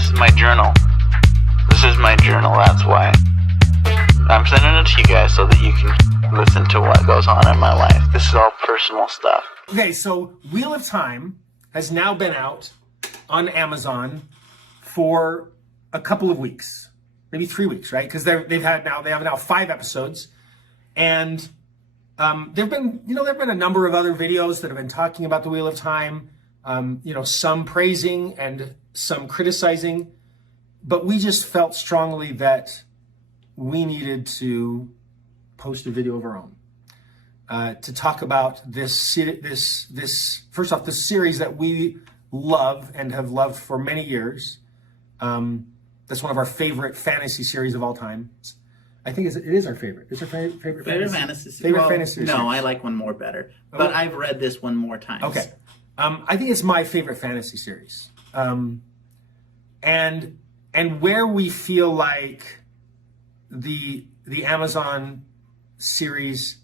This is my journal. This is my journal, that's why. I'm sending it to you guys so that you can listen to what goes on in my life. This is all personal stuff. Okay, so Wheel of Time has now been out on Amazon for a couple of weeks, maybe 3 weeks, right? Because they have now 5 episodes, and there've been a number of other videos that have been talking about the Wheel of Time, some praising and some criticizing, but we just felt strongly that we needed to post a video of our own to talk about this first off, the series that we love and have loved for many years. That's one of our favorite fantasy series of all time. I think it is our favorite. It's our favorite fantasy series. Fantasy no, series. I like one more better, but I've read this one more times. Okay. I think it's my favorite fantasy series. And where we feel like the Amazon series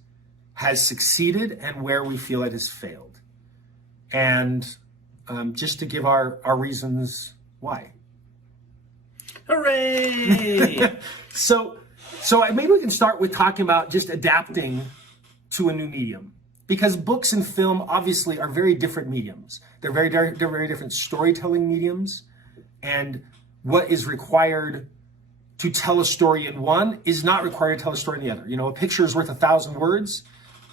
has succeeded and where we feel it has failed. And just to give our reasons why. Hooray! So maybe we can start with talking about just adapting to a new medium, because books and film obviously are very different mediums. They're very different storytelling mediums, and what is required to tell a story in one is not required to tell a story in the other. A picture is worth 1,000 words.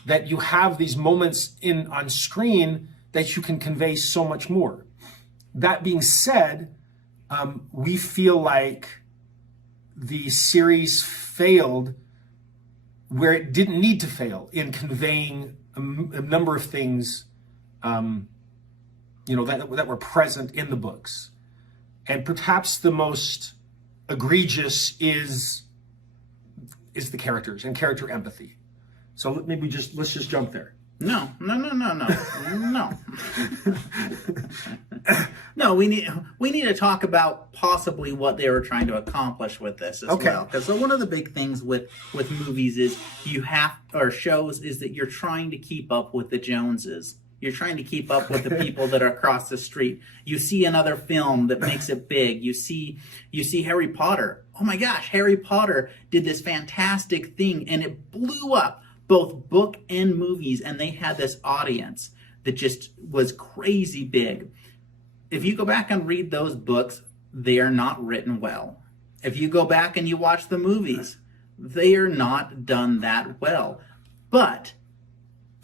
That you have these moments on screen that you can convey so much more. That being said, we feel like the series failed where it didn't need to fail in conveying a number of things, that were present in the books. And perhaps the most egregious is the characters and character empathy. So maybe let's just jump there. No. No, we need to talk about possibly what they were trying to accomplish with this as well. Because one of the big things with movies is shows is that you're trying to keep up with the Joneses. You're trying to keep up with the people that are across the street. You see another film that makes it big. You see Harry Potter. Oh my gosh, Harry Potter did this fantastic thing and it blew up both book and movies, and they had this audience that just was crazy big. If you go back and read those books, they are not written well. If you go back and you watch the movies, they are not done that well. But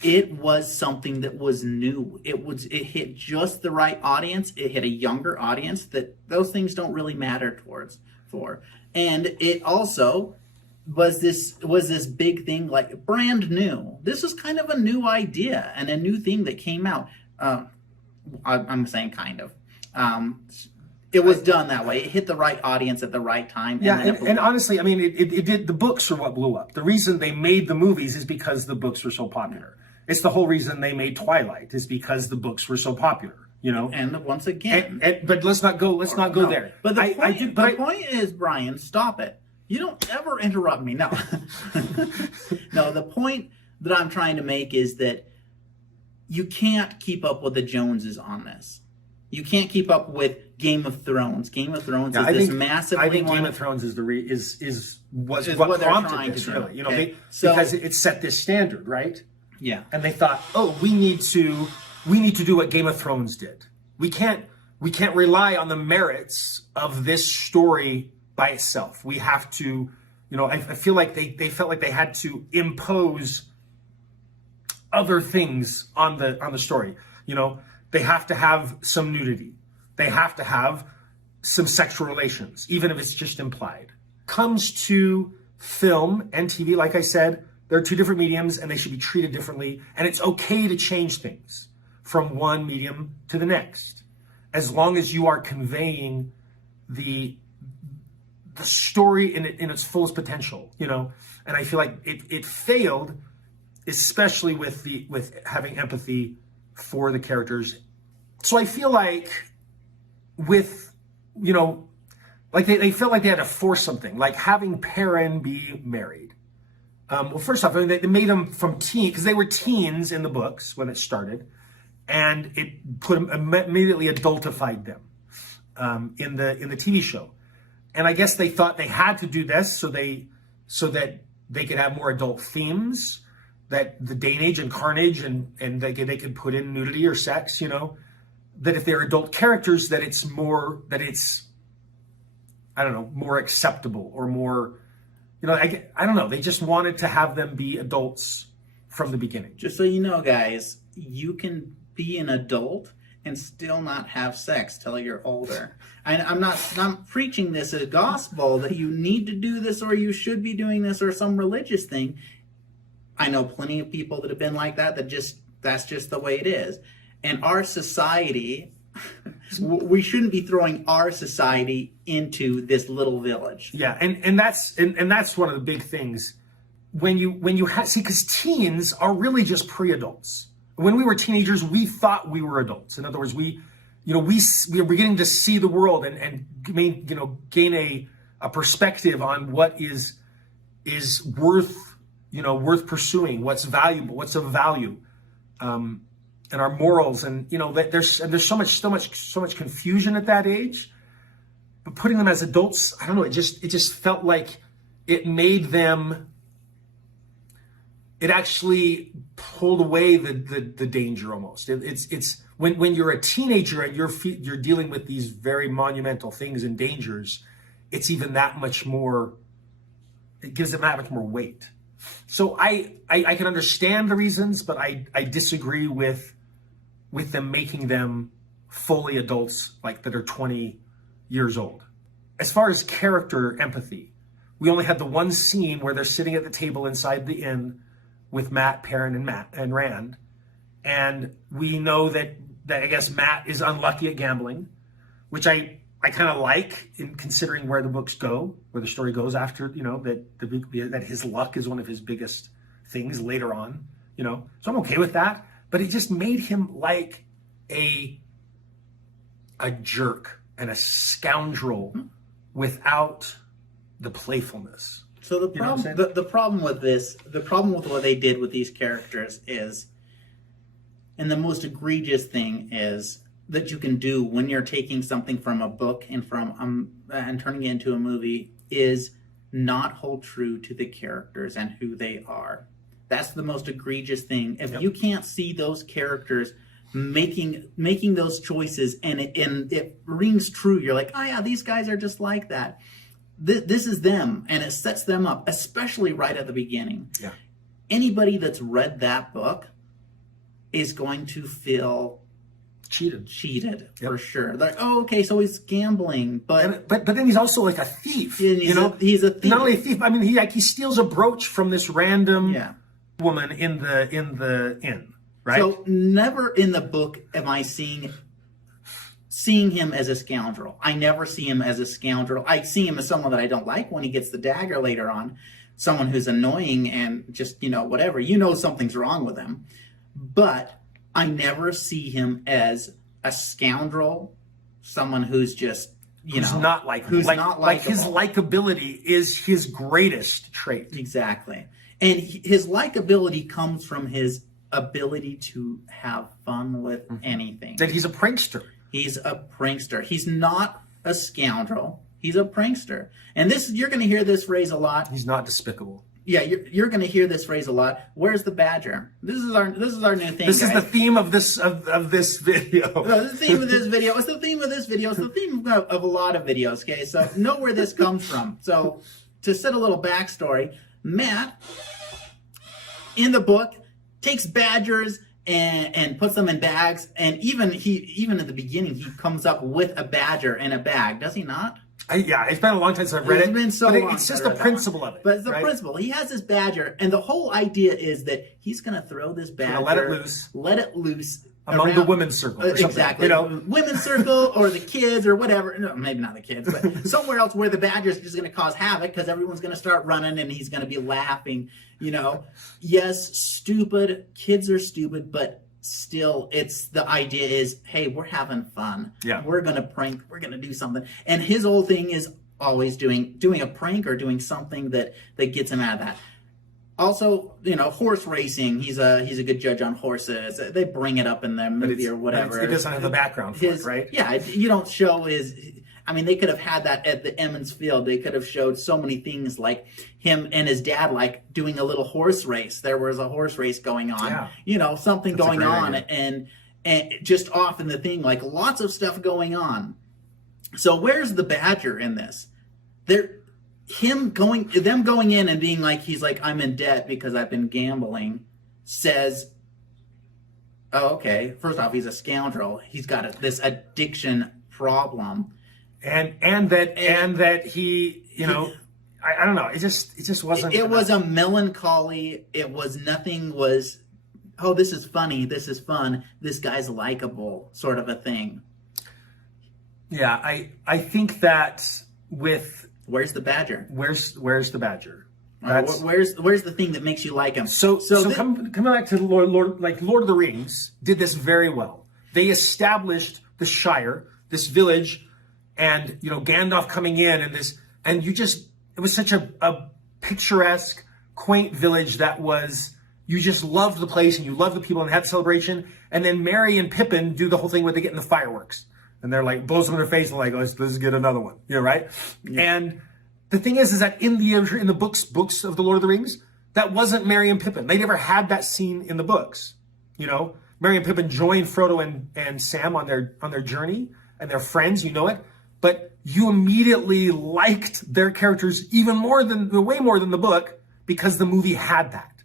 it was something that was new. It hit just the right audience. It hit a younger audience that those things don't really matter for. And it also was this big thing, like brand new. This was kind of a new idea and a new thing that came out. I'm saying kind of. It was done that way. It hit the right audience at the right time. And honestly, I mean, it did. The books are what blew up. The reason they made the movies is because the books were so popular. It's the whole reason they made Twilight is because the books were so popular. And once again, but let's not go there. But the point is, Brian, stop it. You don't ever interrupt me. No. No, the point that I'm trying to make is that you can't keep up with the Joneses on this. You can't keep up with Game of Thrones. Game of Thrones is this massively. I think Game of Thrones is what prompted this, really. Because it set this standard, right? Yeah. And they thought, we need to do what Game of Thrones did. We can't rely on the merits of this story by itself. We have to, I feel like they felt like they had to impose other things on the story. They have to have some nudity. They have to have some sexual relations, even if it's just implied. Comes to film and TV, like I said, they're two different mediums and they should be treated differently. And it's okay to change things from one medium to the next, as long as you are conveying the story in its fullest potential, And I feel like it failed, especially with having empathy for the characters. So I feel like with, like they felt like they had to force something, like having Perrin be married. Well, first off, I mean, they made them from teen, because they were teens in the books when it started, and it put them immediately adultified them. in the TV show. And I guess they thought they had to do this so that they could have more adult themes, that the day and age and carnage and they could put in nudity or sex, that if they're adult characters, that it's more acceptable or more, I don't know. They just wanted to have them be adults from the beginning. Just so you know, guys, you can be an adult and still not have sex till you're older. I'm not preaching this as gospel that you need to do this or you should be doing this or some religious thing. I know plenty of people that have been like that, that's just the way it is. And our society, we shouldn't be throwing our society into this little village. Yeah, and that's one of the big things. When you see, because teens are really just pre-adults. When we were teenagers, we thought we were adults. In other words, we were beginning to see the world and gain a perspective on what is worth pursuing, what's valuable, what's of value, and our morals. And there's so much confusion at that age. But putting them as adults, I don't know. It just felt like it made them. It actually pulled away the danger almost. It's when you're a teenager and you're dealing with these very monumental things and dangers, it's even that much more. It gives them that much more weight. So I can understand the reasons, but I disagree with them making them fully adults, like that are 20 years old. As far as character empathy, we only had the one scene where they're sitting at the table inside the inn with Matt, Perrin, and Rand. And we know that I guess Matt is unlucky at gambling, which I kind of like in considering where the books go, where the story goes after, that his luck is one of his biggest things later on, So I'm okay with that. But it just made him like a jerk and a scoundrel without the playfulness. So the problem with what they did with these characters is, and the most egregious thing is that you can do when you're taking something from a book and and turning it into a movie, is not hold true to the characters and who they are. That's the most egregious thing. If you can't see those characters making those choices and it rings true, you're like, oh yeah, these guys are just like that. This is them, and it sets them up, especially right at the beginning. Yeah. Anybody that's read that book is going to feel cheated for sure. They're like, oh, okay, so he's gambling, but then he's also like a thief. He's a thief. Not only a thief. I mean, he steals a brooch from this random woman in the inn, right? So never in the book am I seeing him as a scoundrel. I never see him as a scoundrel. I see him as someone that I don't like when he gets the dagger later on. Someone who's annoying and just, whatever. Something's wrong with him. But I never see him as a scoundrel, someone who's just, who's not likable. Like his likability is his greatest trait. Exactly. And his likability comes from his ability to have fun with anything. That he's a prankster. He's a prankster. He's not a scoundrel. He's a prankster. And you're going to hear this phrase a lot. He's not despicable. Yeah, you're going to hear this phrase a lot. Where's the badger? This is our new thing. This guys. is the theme of this video. No, the theme of this video. It's the theme of this video. It's the theme of a lot of videos. Okay, so know where this comes from. So to set a little backstory, Matt in the book takes badgers and puts them in bags, and even at the beginning he comes up with a badger in a bag, does he not? It's been a long time since I've read it. It's been so long. It's just the principle of it. But it's the principle. He has this badger, and the whole idea is that he's going to throw this badger, let it loose among the women's circle. Or exactly. Women's circle or the kids or whatever. No, maybe not the kids, but somewhere else where the badger is just going to cause havoc because everyone's going to start running and he's going to be laughing. Yes, stupid. Kids are stupid, but still, the idea is, hey, we're having fun. Yeah. We're going to prank. We're going to do something. And his whole thing is always doing a prank or doing something that gets him out of that. Also, horse racing. He's a good judge on horses. They bring it up in the movie or whatever. It doesn't have the background for it, right? Yeah, you don't show his. I mean, they could have had that at the Emmons Field. They could have showed so many things, like him and his dad, like doing a little horse race. There was a horse race going on. Yeah. Something That's going on, idea. and just off in the thing, like lots of stuff going on. So where's the Badger in this? Them going in and being like, he's like, I'm in debt because I've been gambling, says, oh, okay, first off, he's a scoundrel. He's got this addiction problem. And that he, I don't know. It just wasn't. It was a melancholy. It was nothing was, oh, this is funny. This is fun. This guy's likable, sort of a thing. Yeah, I think that with where's the Badger? Where's the Badger? Where's the thing that makes you like him? So coming back to Lord of the Rings did this very well. They established the Shire, this village, and Gandalf coming in and it was such a picturesque, quaint village that was, you just loved the place and you loved the people and had the celebration. And then Merry and Pippin do the whole thing where they get in the fireworks. And they're like, blows them in their face and like, let's get another one. Right? Yeah. And the thing is that in the books of the Lord of the Rings, that wasn't Merry and Pippin. They never had that scene in the books. Merry and Pippin joined Frodo and Sam on their journey, and they're friends, it. But you immediately liked their characters way more than the book, because the movie had that,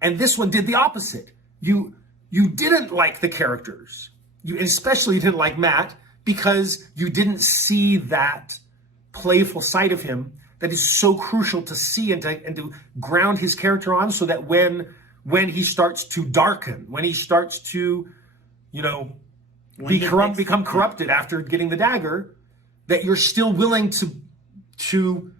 And this one did the opposite. You didn't like the characters. You especially didn't like Matt, because you didn't see that playful side of him that is so crucial to see and to ground his character on, so that when he starts to darken, when he starts to, become corrupted after getting the dagger, that you're still willing to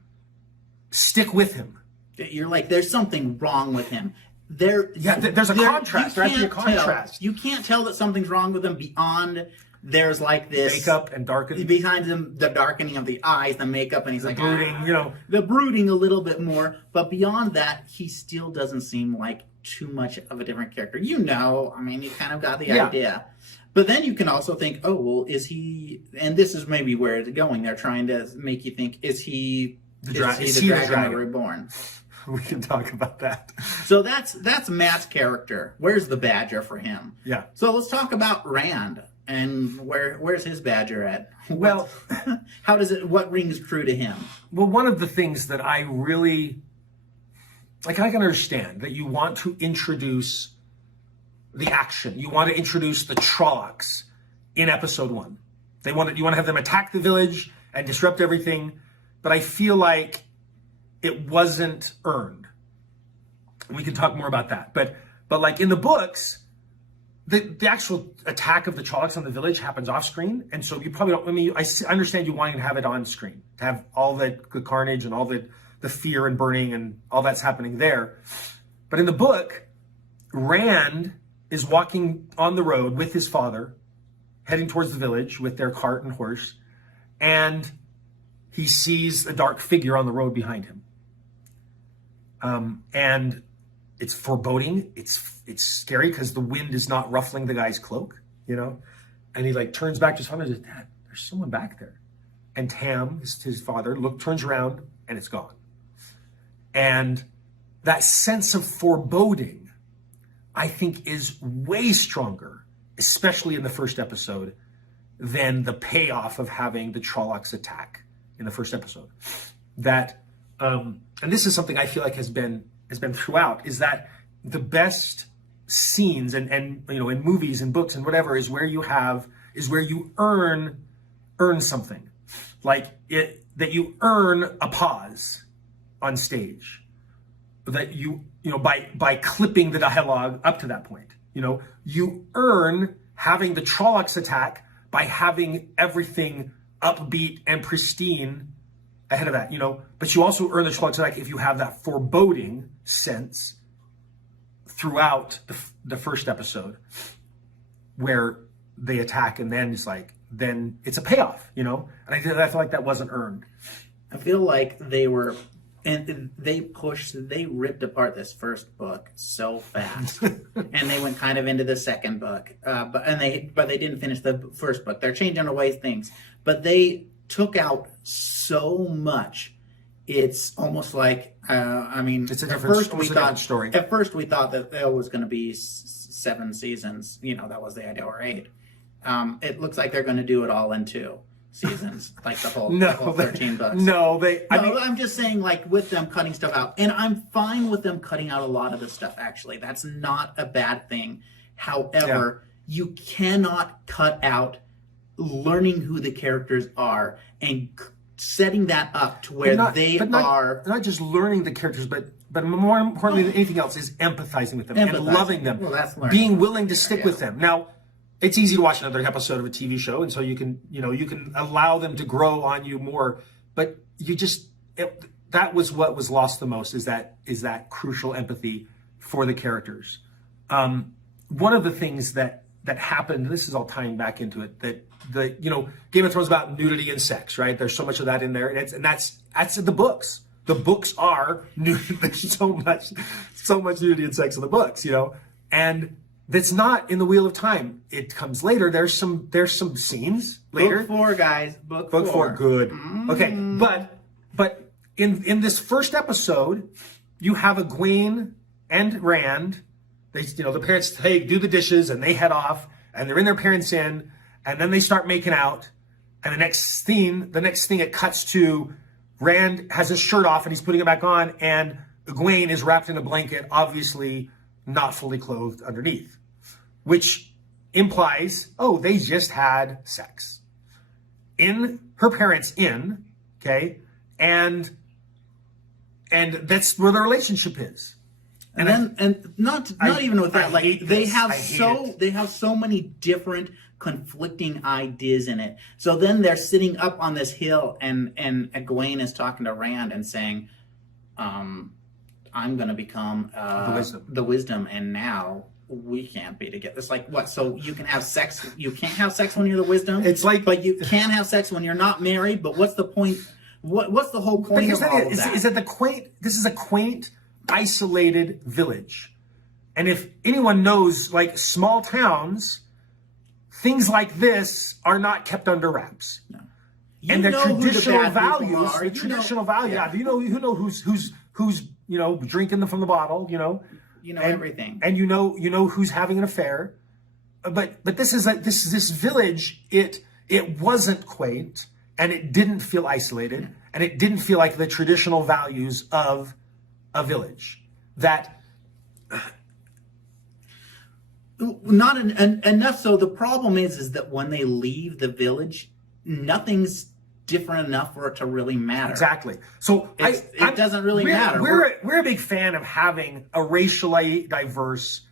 stick with him. You're like, there's something wrong with him. There's a contrast. There has to be a contrast. You can't tell that something's wrong with him beyond there's like this makeup and darkening. Behind him, the darkening of the eyes, the makeup, and he's like brooding, the brooding a little bit more. But beyond that, he still doesn't seem like too much of a different character. I mean, you kind of got the idea. But then you can also think, oh, well, is he? And this is maybe where it's going. They're trying to make you think, is he the Dragon Reborn? We can talk about that. So that's Matt's character. Where's the Badger for him? Yeah. So let's talk about Rand and where's his Badger at? Well, what rings true to him? Well, one of the things that I really I can understand that you want to introduce the action. You want to introduce the Trollocs in episode 1. You want to have them attack the village and disrupt everything, but I feel like it wasn't earned. We can talk more about that. But like in the books, the actual attack of the Trollocs on the village happens off screen, and so you probably don't. I understand you wanting to have it on screen, to have all the carnage and all the fear and burning and all that's happening there. But in the book, Rand is walking on the road with his father, heading towards the village with their cart and horse, and he sees a dark figure on the road behind him. And it's foreboding. It's scary because the wind is not ruffling the guy's cloak, And he turns back to his father and says, "Dad, there's someone back there." And Tam, his father, turns around and it's gone. And that sense of foreboding, I think, is way stronger, especially in the first episode, than the payoff of having the Trollocs attack in the first episode. That, and this is something I feel like has been throughout, is that the best scenes and in movies and books and whatever is where you earn something, that you earn a pause on stage, that by clipping the dialogue up to that point, you earn having the Trollocs attack by having everything upbeat and pristine ahead of that, but you also earn the Trollocs attack if you have that foreboding sense throughout the first episode where they attack, and then it's a payoff, and I feel like that wasn't earned. I feel like they were And they ripped apart this first book so fast, and they went kind of into the second book, but they didn't finish the first book. They're changing the way things, but they took out so much. It's almost like it's a different story. At first, we thought that there was going to be 7 seasons. That was the idea, or 8. It looks like they're going to do it all in 2 seasons, like the whole 13 books. I'm just saying, like, with them cutting stuff out, and I'm fine with them cutting out a lot of the stuff. Actually, that's not a bad thing. However, you cannot cut out learning who the characters are and setting that up to where not just learning the characters, but more importantly than anything else is empathizing with them and loving them, being willing to stick with them. Now, it's easy to watch another episode of a TV show, and so you can allow them to grow on you more. But that was what was lost the most, is that crucial empathy for the characters. One of the things that happened, this is all tying back into it, that Game of Thrones is about nudity and sex, right? There's so much of that in there, and that's in the books. The books are nudity. There's so much nudity and sex in the books, and that's not in the Wheel of Time. It comes later. There's some scenes later. Book 4, guys. Book 4, good. Okay, but in this first episode, you have Egwene and Rand. They, the parents, hey, do the dishes, and they head off, and they're in their parents' inn, and then they start making out, and the next thing it cuts to, Rand has his shirt off, and he's putting it back on, and Egwene is wrapped in a blanket, obviously not fully clothed underneath, which implies, they just had sex in her parents' inn, okay, and that's where the relationship is. And not even with that, like they have so many different conflicting ideas in it. So then they're sitting up on this hill, and Egwene is talking to Rand and saying, "I'm going to become the wisdom, and now we can't be together." It's like, what? So you can have sex? You can't have sex when you're the wisdom. It's like, but you can have sex when you're not married. But what's the point? What's the whole point of all of that? Is that this is a quaint, isolated village, and if anyone knows, like, small towns, things like this are not kept under wraps. No. And the traditional values, you know who's drinking from the bottle, everything, and you know who's having an affair, but this is this village. It wasn't quaint, and it didn't feel isolated, and it didn't feel like the traditional values of a village. That not enough. So the problem is that when they leave the village, nothing's different enough for it to really matter. Exactly. So it doesn't really matter. We're a big fan of having a racially diverse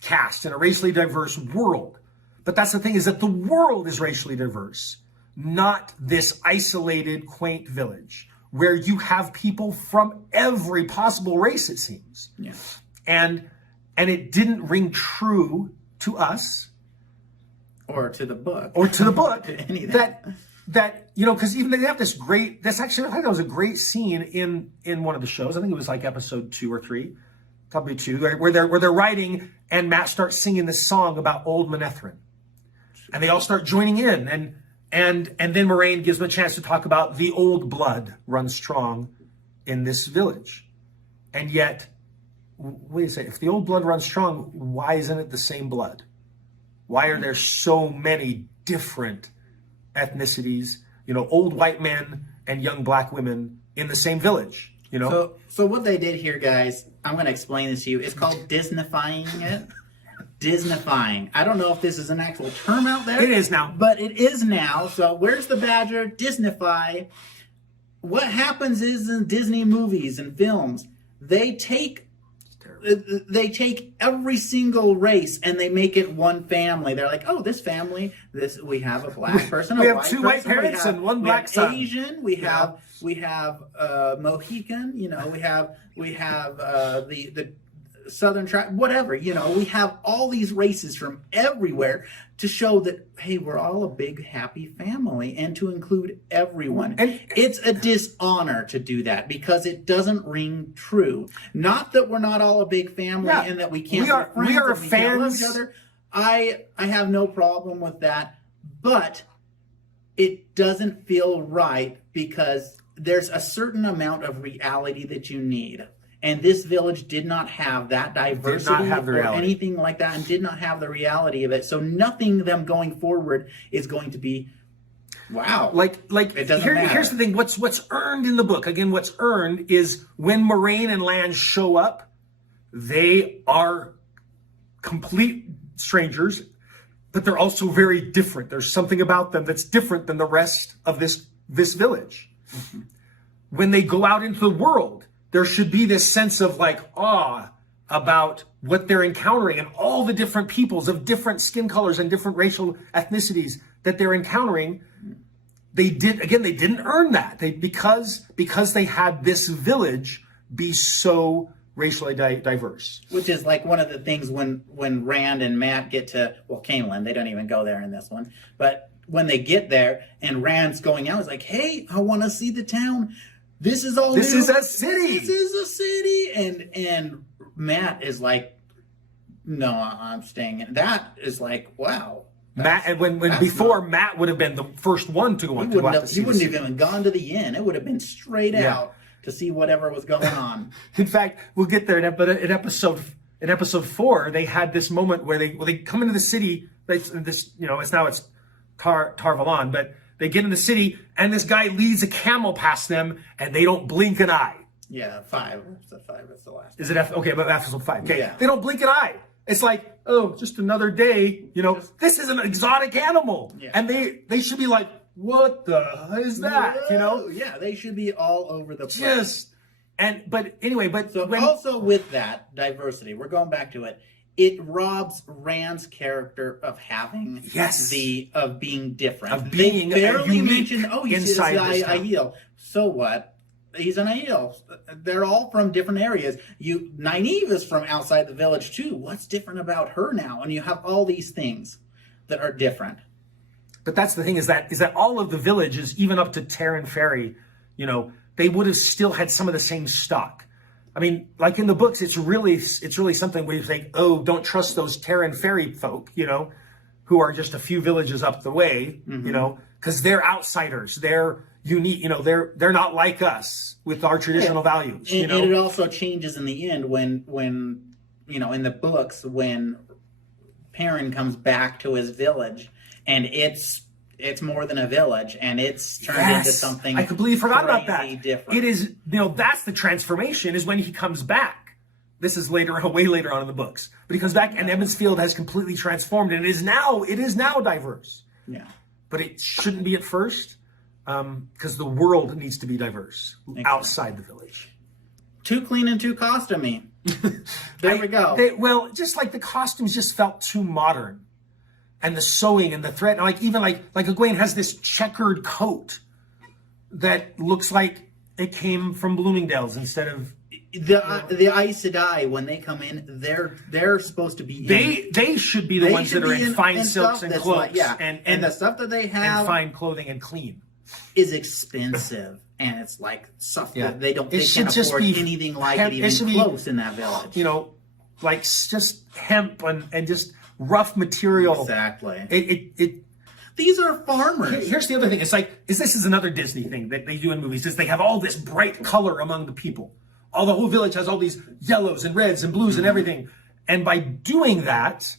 cast and a racially diverse world. But that's the thing, is that the world is racially diverse, not this isolated, quaint village where you have people from every possible race, it seems. Yeah. And it didn't ring true to us. Or to the book. that because even they have this great, I think that was a great scene in one of the shows. I think it was like episode 2 or 3, probably 2, where they're writing, and Matt starts singing this song about old Manetheren, and they all start joining in, and then Moraine gives them a chance to talk about the old blood runs strong in this village, and yet, wait a second, if the old blood runs strong, why isn't it the same blood? Why are there so many different ethnicities, old white men and young black women in the same village, So what they did here, guys, I'm going to explain this to you. It's called Disneyfying it. Disneyfying. I don't know if this is an actual term out there. It is now. But it is now. So where's the badger? Disneyfy. What happens is, in Disney movies and films, they take every single race and they make it one family. They're like, oh, this family, we have a black person, we have 2 white parents and 1 black son. Asian, we have Mohican, we have Southern tribe, whatever, we have all these races from everywhere to show that, hey, we're all a big happy family, and to include everyone. And it's a dishonor to do that because it doesn't ring true. Not that we're not all a big family and that we can't we are fans, fans. Can't love each other. I have no problem with that, but it doesn't feel right because there's a certain amount of reality that you need. And this village did not have that diversity or anything like that, and did not have the reality of it. So nothing them going forward is going to be, wow. Like it doesn't matter. Here's the thing. What's earned in the book, again, what's earned is when Moraine and Lan show up, they are complete strangers, but they're also very different. There's something about them that's different than the rest of this village. Mm-hmm. When they go out into the world, there should be this sense of like awe about what they're encountering and all the different peoples of different skin colors and different racial ethnicities that they're encountering. They didn't earn that. Because they had this village be so racially diverse. Which is like one of the things when Rand and Matt get to, Canelan, they don't even go there in this one, but when they get there and Rand's going out, it's like, hey, I want to see the town. This is all This new. is a city. This is a city. And Matt is like, no, I'm staying in. That is like, wow. Matt, and when before Matt would have been the first one to go out to see. He wouldn't have even gone to the inn. It would have been straight out to see whatever was going on. In fact, we'll get there. But in episode 4, they had this moment where they come into the city. It's Tar Valon, but they get in the city, and this guy leads a camel past them, and they don't blink an eye. Yeah, 5. It's 5. It's the last. Is it F? Okay, but episode 5. Okay, yeah. They don't blink an eye. It's like, oh, just another day. This is an exotic animal, and they should be like, what the hell is that? Yeah, they should be all over the place. Also with that diversity, we're going back to it. It robs Rand's character of having of being different. Of being they barely mentioned, he's an Aiel. So what? He's an Aiel. They're all from different areas. Nynaeve is from outside the village too. What's different about her now? And you have all these things that are different. But that's the thing is that all of the villages, even up to Terran Ferry, they would have still had some of the same stock. I mean, like in the books, it's really something where you think, oh, don't trust those Terran Ferry folk, who are just a few villages up the way, because they're outsiders. They're unique, they're not like us with our traditional values. And it also changes in the end when in the books, when Perrin comes back to his village and it's more than a village, and it's turned into something. I completely forgot about that. Different. It is, that's the transformation, is when he comes back. This is way later on in the books, but he comes back and Emmonsfield has completely transformed, and it is now diverse. Yeah, but it shouldn't be at first, because the world needs to be diverse outside the village. Too clean and too costumey. There we go. Just like the costumes just felt too modern. And the sewing and the thread, like Egwene has this checkered coat that looks like it came from Bloomingdale's instead of the Aes Sedai. When they come in, they're supposed to be. They should be the ones that are in fine silks and cloaks, and the stuff that they have and fine clothing and clean is expensive, and it's like stuff that they can't afford anything like it even close in that village. Like just hemp and just rough material. Exactly. These are farmers. Here's the other thing. This is another Disney thing that they do in movies, is they have all this bright color among the people. The whole village has all these yellows and reds and blues and everything. And by doing that,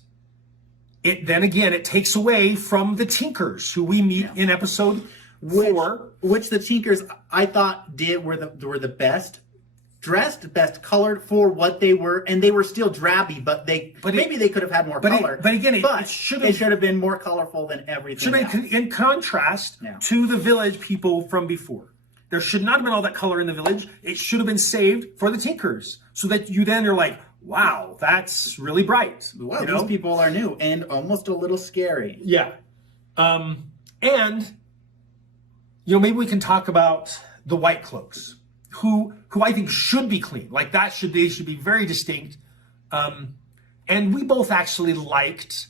it takes away from the Tinkers, who we meet in episode 4. Which the Tinkers, I thought, were the best dressed, best colored for what they were, and they were still drabby, but maybe they could have had more color. It should have been more colorful than everything. Should have been in contrast to the village people from before. There should not have been all that color in the village. It should have been saved for the Tinkers, so that you're like, wow, that's really bright. Wow, these people are new and almost a little scary. Yeah, and maybe we can talk about the White Cloaks, who I think should be clean. Like they should be very distinct. And we both actually liked,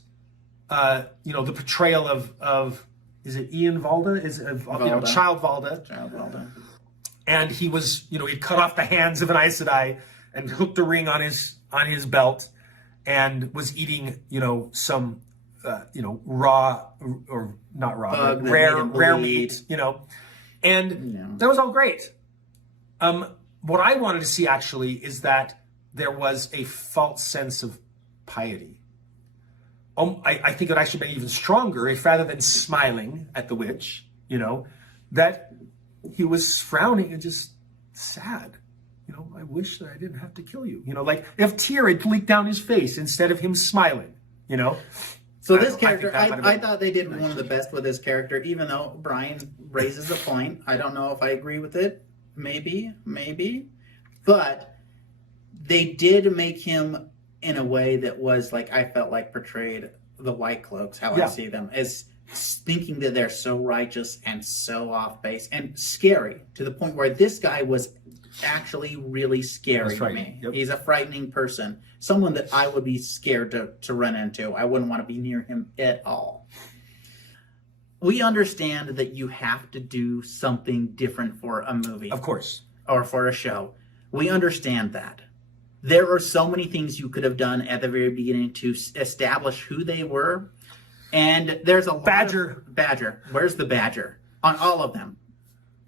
the portrayal of is it Ian Valda? Child Valda. Child Valda. And he was, he'd cut off the hands of an Aes Sedai and hooked a ring on his belt, and was eating, some, raw or not raw, but rare meat, and that was all great. What I wanted to see actually is that there was a false sense of piety. I think it actually been even stronger if, rather than smiling at the witch, that he was frowning and just sad. I wish that I didn't have to kill you. Like if tear had leaked down his face instead of him smiling. So this character, I thought they did one of the best with this character, even though Brian raises a point. I don't know if I agree with it. Maybe. But they did make him in a way that was like, I felt like portrayed the White Cloaks, how I see them, as thinking that they're so righteous and so off base and scary, to the point where this guy was actually really scary to me. Yep. He's a frightening person. Someone that I would be scared to run into. I wouldn't want to be near him at all. We understand that you have to do something different for a movie. Of course. Or for a show. We understand that. There are so many things you could have done at the very beginning to establish who they were. And there's a lot Badger. Where's the Badger? On all of them.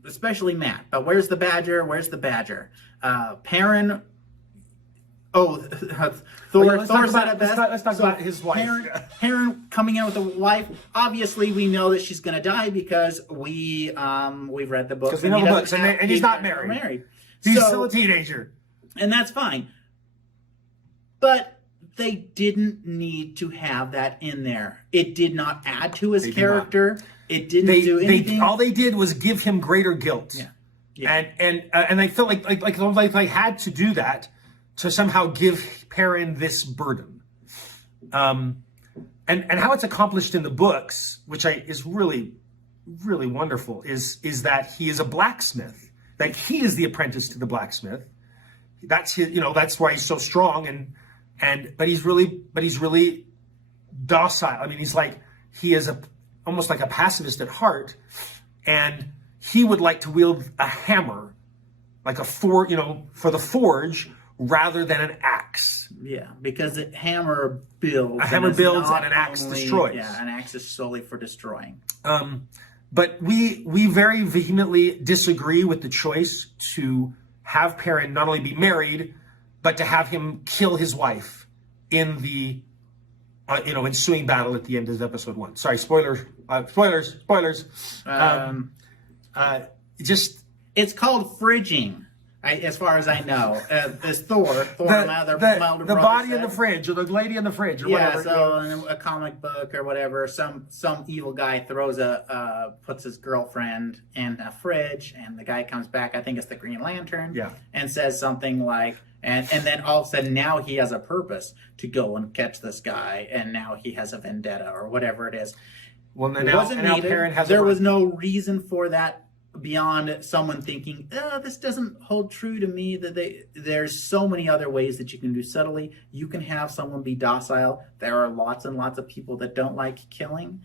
Especially Matt. But where's the Badger? Perrin. Oh, Thor said it best. Let's talk about his wife. Perrin coming out with a wife. Obviously, we know that she's going to die because we've read the books. Because we know the books, and he's not married. He's still a teenager. And that's fine. But they didn't need to have that in there. It did not add to his character. It didn't do anything. All they did was give him greater guilt. Yeah. And I felt like they had to do that to somehow give Perrin this burden. And how it's accomplished in the books, which is really, really wonderful, is that he is a blacksmith. Like he is the apprentice to the blacksmith. That's his, that's why he's so strong but he's really docile. I mean, he is almost like a pacifist at heart, and he would like to wield a hammer, like for the forge, rather than an axe. Yeah, because a hammer builds. A hammer builds and an axe destroys. Yeah, an axe is solely for destroying. But we very vehemently disagree with the choice to have Perrin not only be married, but to have him kill his wife in the ensuing battle at the end of episode 1. Sorry, spoilers. It's called fridging, as far as I know. There's Thor, the body in the fridge, or the lady in the fridge, or whatever. Yeah, so in a comic book or whatever, some evil guy puts his girlfriend in a fridge, and the guy comes back, I think it's the Green Lantern, and says something like, and then all of a sudden now he has a purpose to go and catch this guy, and now he has a vendetta or whatever it is. Well, now Perrin has there was no reason for that beyond someone thinking, this doesn't hold true to me. There's so many other ways that you can do subtly. You can have someone be docile. There are lots and lots of people that don't like killing.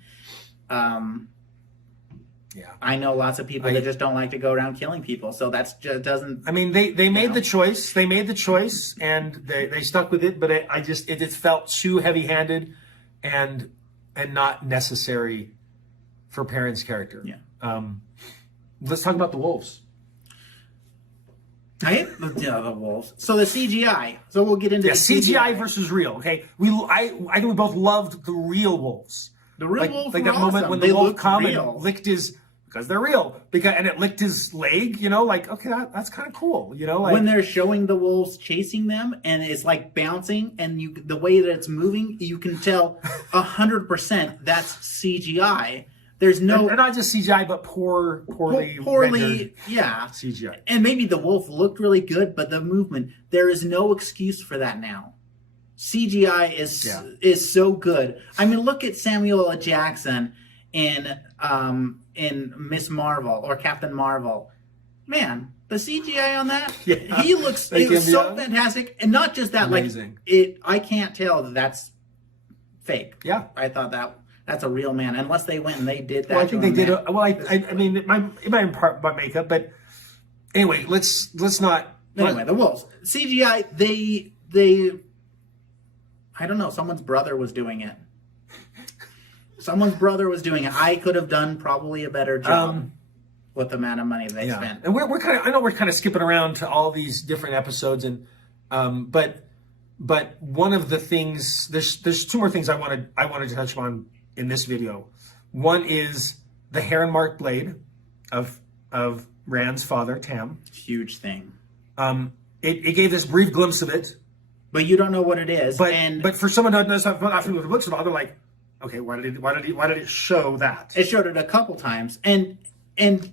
I know lots of people that just don't like to go around killing people. So that's just doesn't. I mean, they made the choice. They made the choice, and they stuck with it. But it felt too heavy-handed, and not necessary for Perrin's character. Yeah. Let's talk about the wolves. The wolves. So the CGI. So we'll get into the CGI versus real. Okay, I think we both loved the real wolves. The real wolves like were that moment awesome. when the wolf come and licked his, because they're real, and it licked his leg. Okay, that's kind of cool. When they're showing the wolves chasing them, and it's like bouncing, and the way that it's moving, you can tell 100% that's CGI. There's no, and not just CGI, but poorly rendered CGI. And maybe the wolf looked really good, but the movement, there is no excuse for that now. CGI is so good. I mean, look at Samuel L. Jackson in Miss Marvel or Captain Marvel. Man, The CGI on that, Yeah. he looks Like him so young? fantastic, and not just that, Amazing. I can't tell that that's fake. Yeah. I thought that's a real man, unless they went and they did that. Well, I think they did. man. I mean, it might in part by makeup, but anyway, let's not. Anyway, the wolves CGI. They. I don't know. Someone's brother was doing it. Someone's brother was doing it. I could have done probably a better job with the amount of money they spent. And we're kind of. I know we're kind of skipping around to all these different episodes, and but one of the things there's two more things I wanted to touch on in this video. One is the heron marked blade of Rand's father, Tam. Huge thing. It gave this brief glimpse of it, but you don't know what it is. But for someone who knows not familiar with the books at all, they're like, okay, why did it show that? It showed it a couple times, and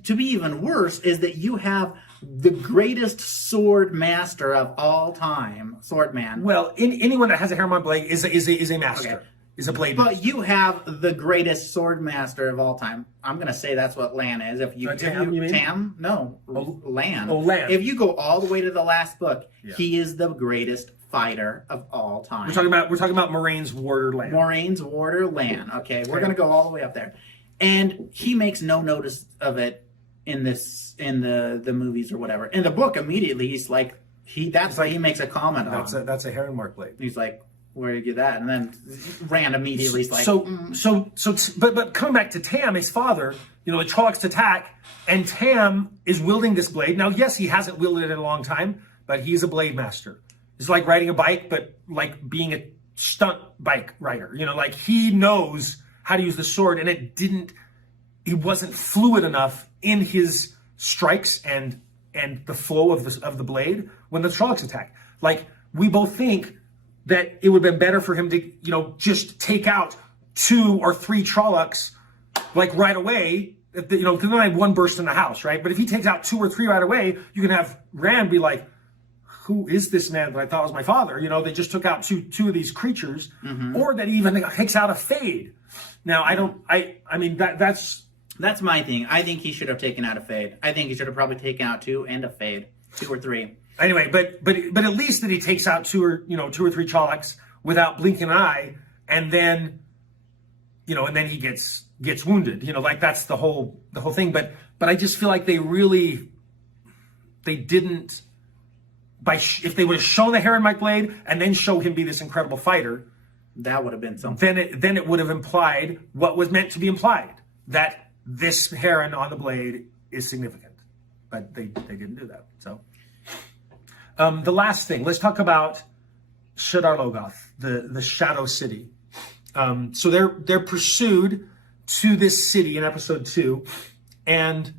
to be even worse is that you have the greatest sword master of all time, swordman. Well, anyone that has a heron marked blade is a master. Okay. Is a blade. But you have the greatest sword master of all time. I'm going to say that's what Lan is. If you Tam? No, Lan. Oh, Lan. If you go all the way to the last book, he is the greatest fighter of all time. We're talking about Moraine's warder Lan. Moraine's warder Lan. Okay, we're going to go all the way up there, and he makes no notice of it in the movies or whatever. In the book, immediately he's like that's why he makes a comment on. That's a heron marked blade. He's like, where did you get that? And then Rand immediately is like, but coming back to Tam, his father, the Trollocs attack, and Tam is wielding this blade. Now, yes, he hasn't wielded it in a long time, but he's a blade master. It's like riding a bike, but like being a stunt bike rider. Like he knows how to use the sword, and he wasn't fluid enough in his strikes and the flow of the blade when the Trollocs attack. Like, we both think that it would have been better for him to, just take out 2 or 3 Trollocs, like right away. Because then I have one burst in the house, right? But if he takes out 2 or 3 right away, you can have Rand be like, who is this man that I thought was my father? They just took out two of these creatures, or that he even takes out a Fade. Now, I mean, that's my thing. I think he should have taken out a Fade. I think he should have probably taken out 2 and a Fade, 2 or 3. Anyway, but at least that he takes out 2 or 3 Trollocs without blinking an eye, and then he gets wounded. Like that's the whole thing. But I just feel like they didn't. If they would have shown the heron marked blade and then show him be this incredible fighter, that would have been something. Then it would have implied what was meant to be implied, that this heron on the blade is significant. But they didn't do that. So. The last thing, let's talk about Shadar Logoth, the Shadow City. So they're pursued to this city in episode 2, and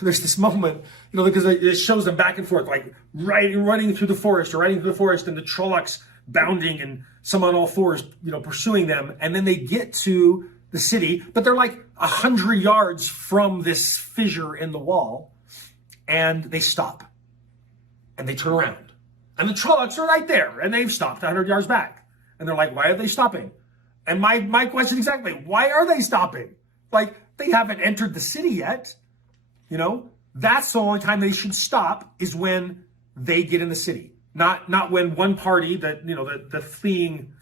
there's this moment, because it shows them back and forth, like running through the forest, and the Trollocs bounding, and some on all fours, pursuing them, and then they get to the city, but they're like 100 yards from this fissure in the wall, and they stop, and they turn around. And the Trollocs are right there, and they've stopped 100 yards back. And they're like, why are they stopping? And my question exactly, why are they stopping? Like, they haven't entered the city yet. That's the only time they should stop, is when they get in the city. Not when one party, the fleeing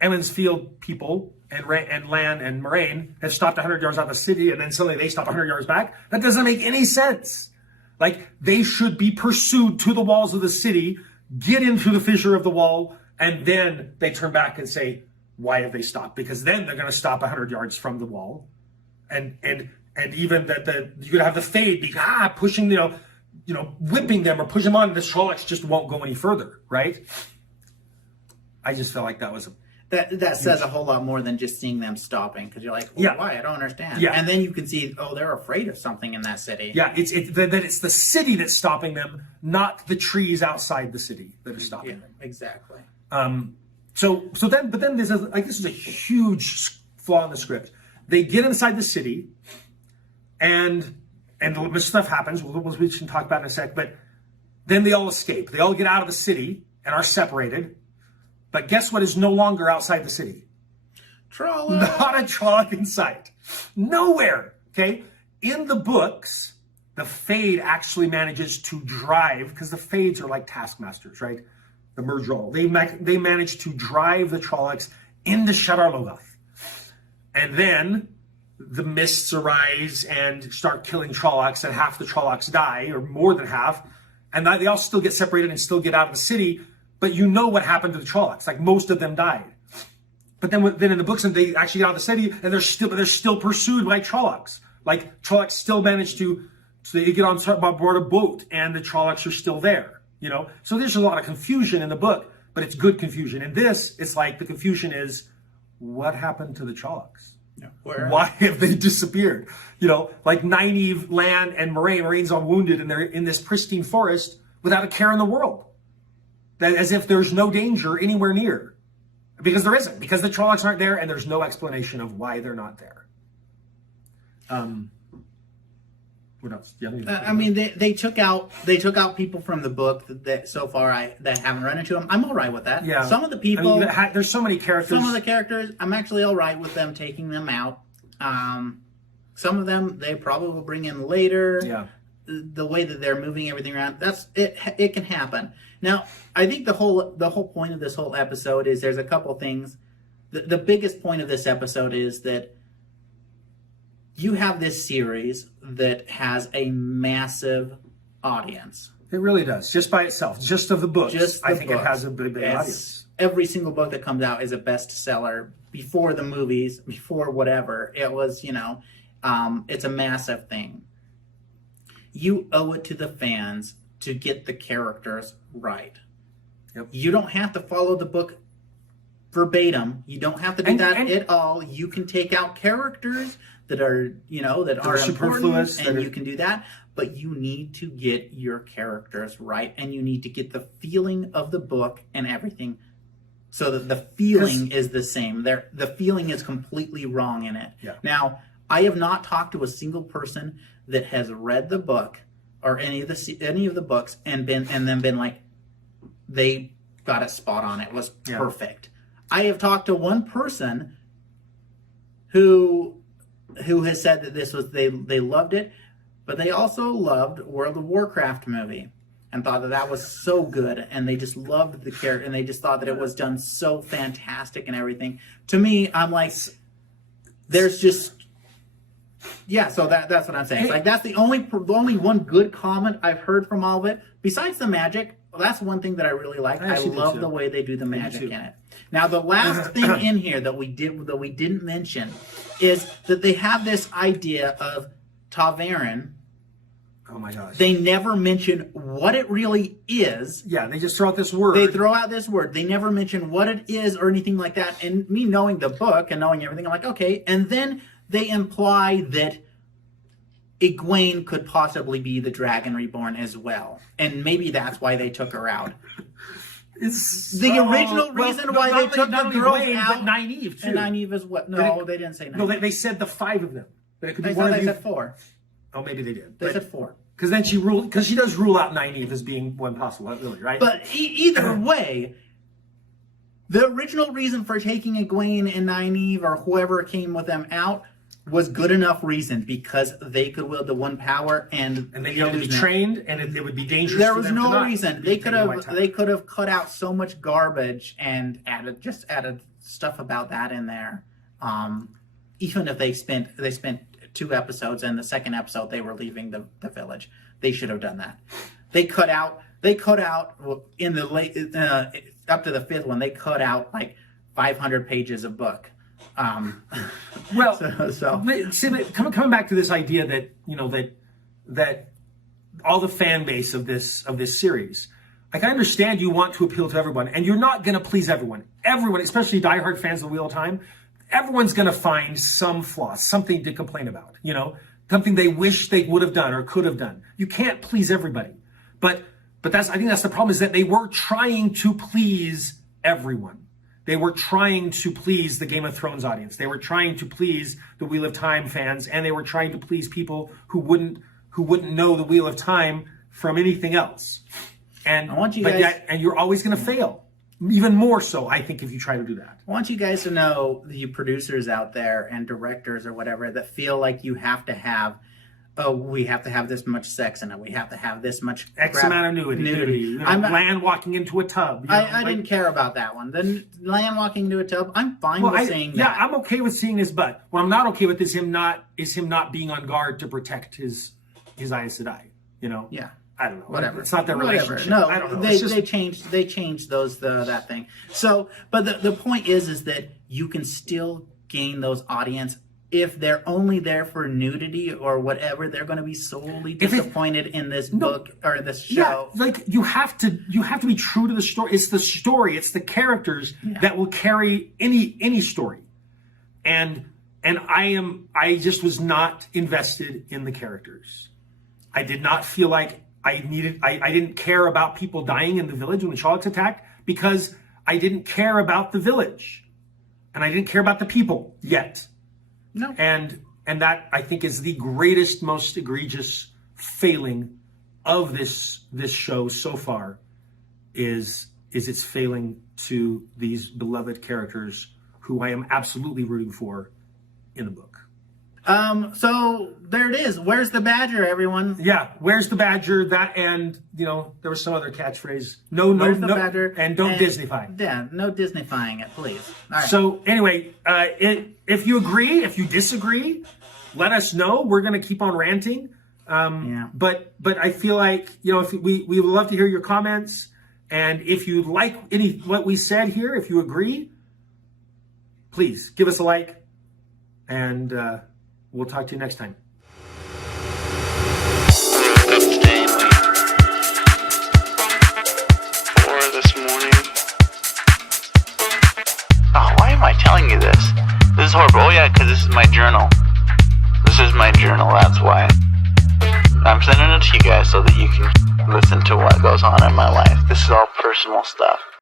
Emmons Field people and Lan and Moraine have stopped 100 yards out of the city, and then suddenly they stop 100 yards back. That doesn't make any sense. Like, they should be pursued to the walls of the city, get in through the fissure of the wall, and then they turn back and say, why have they stopped? Because then they're going to stop 100 yards from the wall. And even that you're going to have the Fade be pushing, whipping them or push them on. The Trollocs just won't go any further, right? I just felt like that was that says a whole lot more than just seeing them stopping, because you're like, why? I don't understand. Yeah. And then you can see, they're afraid of something in that city. Yeah, it's the city that's stopping them, not the trees outside the city that are stopping them. Exactly. But then this is a huge flaw in the script. They get inside the city, and much stuff happens, which we can talk about in a sec. But then they all escape. They all get out of the city and are separated. But guess what is no longer outside the city? Trolloc. Not a Trolloc in sight. Nowhere. Okay? In the books, the Fade actually manages to drive, because the Fades are like taskmasters, right? The Murdral. They manage to drive the Trollocs into Shadar Logoth. And then the mists arise and start killing Trollocs, and half the Trollocs die, or more than half. And they all still get separated and still get out of the city, but you know what happened to the Trollocs. Like, most of them died. But then in the books, they actually get out of the city, and they're still pursued by Trollocs. Like, Trollocs still manage to, so they get on board a boat, and the Trollocs are still there, you know? So there's a lot of confusion in the book, but it's good confusion. In this, it's like the confusion is, what happened to the Trollocs? Yeah. Why have they disappeared? You know, like Nynaeve, Lan, and Moraine. Moraine's all wounded, and they're in this pristine forest without a care in the world. That, as if there's no danger anywhere near. Because there isn't. Because the Trollocs aren't there, and there's no explanation of why they're not there. What else? I mean, they took out people from the book that so far that haven't run into them. I'm all right with that. Yeah. Some of the people, there's so many characters. Some of the characters, I'm actually all right with them taking them out. Some of them they probably will bring in later. Yeah. The way that they're moving everything around, that's it. It can happen. Now, I think the whole point of this whole episode is there's a couple things. The biggest point of this episode is that you have this series that has a massive audience. It really does, just by itself, just of the books. I think it has a big audience. Every single book that comes out is a bestseller before the movies, before whatever. It was, it's a massive thing. You owe it to the fans to get the characters right. Yep. You don't have to follow the book verbatim. You don't have to do that at all. You can take out characters that are, that are superfluous, and you can do that. But you need to get your characters right, and you need to get the feeling of the book and everything, so that the feeling is the same. The feeling is completely wrong in it. Yeah. Now, I have not talked to a single person that has read the book or any of the books and then been like, they got it spot on. It was perfect. I have talked to one person who has said that this was they loved it, but they also loved World of Warcraft movie and thought that was so good, and they just loved the character, and they just thought that it was done so fantastic and everything. To me, I'm like, there's just so that's what I'm saying. It's like, that's the only one good comment I've heard from all of it. Besides the magic, that's one thing that I really like. I love the way they do the magic in it. Now, the last thing in here that we didn't mention is that they have this idea of Ta'veren. Oh my gosh. They never mention what it really is. Yeah, they just throw out this word. They throw out this word. They never mention what it is or anything like that. And me knowing the book and knowing everything, I'm like, okay. And then they imply that Egwene could possibly be the Dragon Reborn as well. And maybe that's why they took her out. It's the original reason why they took the girls out. But Nynaeve, too. And Nynaeve is what? No, they didn't say Nynaeve. No, they said the 5 of them. But it could be one of you. They said 4. Oh, maybe they did. They said 4. Because then she does rule out Nynaeve as being one possible, really, right? But either way, the original reason for taking Egwene and Nynaeve or whoever came with them out was good enough reason, because they could wield the one power and they'd be able to be trained, and it would be dangerous. There was no reason. They could have cut out so much garbage and added stuff about that in there. Even if they spent 2 episodes, and the second episode they were leaving the village, they should have done that. They cut out in the late up to the 5th one. They cut out like 500 pages of book. Well, coming back to this idea that that all the fan base of this series, like, I understand you want to appeal to everyone, and you're not going to please everyone. Everyone, especially diehard fans of the Wheel of Time, everyone's going to find some flaws, something to complain about. Something they wish they would have done or could have done. You can't please everybody, but I think that's the problem, is that they were trying to please everyone. They were trying to please the Game of Thrones audience. They were trying to please the Wheel of Time fans, and they were trying to please people who wouldn't know the Wheel of Time from anything else. And you're always going to fail. Even more so, I think, if you try to do that. I want you guys to know, the producers out there and directors or whatever, that feel like you have to have oh, we have to have this much sex in it. We have to have this much X amount of nudity. You know, land walking into a tub. I didn't care about that one. The land walking into a tub, I'm fine with seeing that. Yeah, I'm okay with seeing his butt. What I'm not okay with is him not being on guard to protect his Aes Sedai. You know. Yeah. I don't know. Whatever. It's not their relationship. No, I don't know. They changed that thing. So, but the point is that you can still gain those audience. If they're only there for nudity or whatever, they're going to be sorely disappointed in this book or this show. Yeah, like you have to be true to the story. It's the story. It's the characters that will carry any story. And I just was not invested in the characters. I did not feel like I didn't care about people dying in the village when the Trollocs attacked because I didn't care about the village, and I didn't care about the people yet. No. And that, I think, is the greatest, most egregious failing of this show so far is its failing to these beloved characters who I am absolutely rooting for in the book. So there it is. Where's the badger, everyone? Yeah, where's the badger? That, and there was some other catchphrase. No, badger? And don't Disneyfy. Yeah, no Disneyfying it, please. All right. So anyway, if you agree, if you disagree, let us know. We're going to keep on ranting. But I feel like if we would love to hear your comments, and if you like what we said here, if you agree, please give us a like, and we'll talk to you next time. Oh, why am I telling you this? This is horrible. Oh yeah, because this is my journal. This is my journal, that's why. I'm sending it to you guys so that you can listen to what goes on in my life. This is all personal stuff.